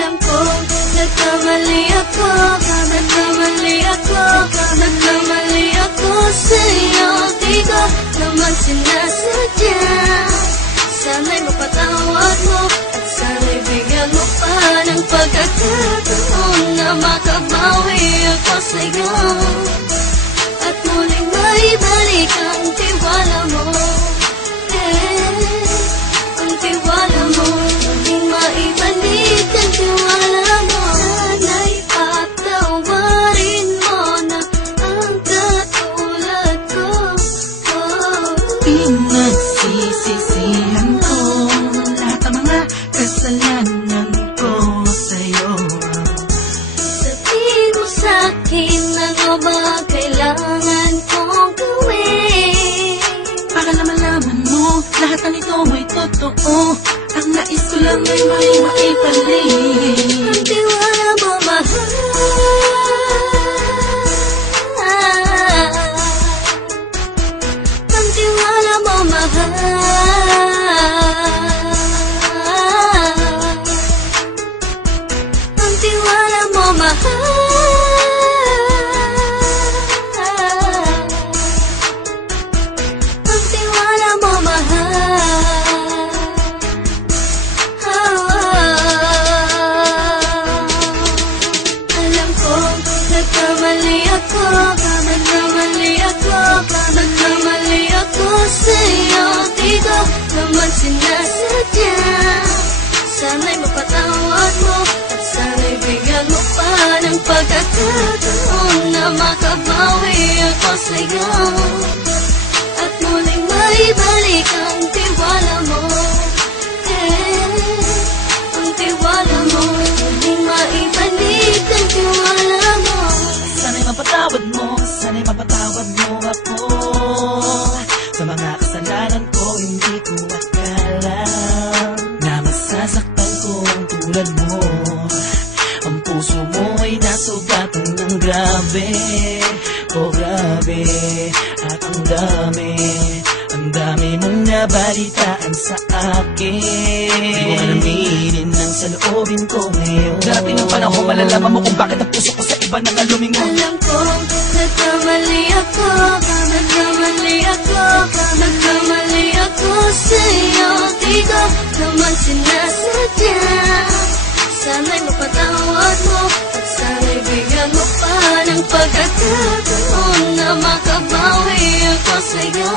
Alam kong nagkamali ako, nagkamali ako, nagkamali ako sa'yo. Di ko naman sinasadya. Sana'y mapatawad mo at sana'y bigyan mo pa ng pagkakataon na makabawi ako sa'yo at muling maibalik ang tiwala mo. Ang tiwala mo, muling maibalik ang tiwala mo. Sana'y patawarin mo na ang katulad ko. Pinagsisisihan ko lahat ng mga kasalanan ko sa'yo. Sabihin mo sa'kin ano ba kailangan kong gawin Para na malaman mo lahat ng ito ay totoo. Ang nais ko lang ay may maibalik ang tiwala mo, mahal. Ang tiwala mo, mahal. Ang tiwala mo, mahal. Ang tiwala mo, mahal. Alam kong nagkamali ako, nagkamali ako, nagkamali ako sa'yo. Di ko naman sinasadya. Sana'y mapatawad mo at sana'y bigyan mo pa ng pagkakataon na makabawi ako sa'yo at muling maibalik ang tiwala mo. Ang tiwala mo, muling maibalik ang tiwala mo. Sana'y mapatawad mo, sana'y mapatawad mo ako sa mga kasalanan ko. Hindi ko akala na masasaktan ko ang tulad mo. Ang puso mo ay nasugatan ng grabe, oh grabe. At ang dami mong nabalitaan sa akin. Di ko alaminin ang saloobin ko ngayon. Darating ang panahon, malalaman mo kung bakit ang puso ko sa iba nang alumingon. Alam kong nagkamali ako, nagkamali ako, nagkamali ako sa'yo. Di ko naman sinasadya. Sana'y mapatawad mo at sana'y bigyan mo pa ng pagkakataon na makabawi ako sa'yo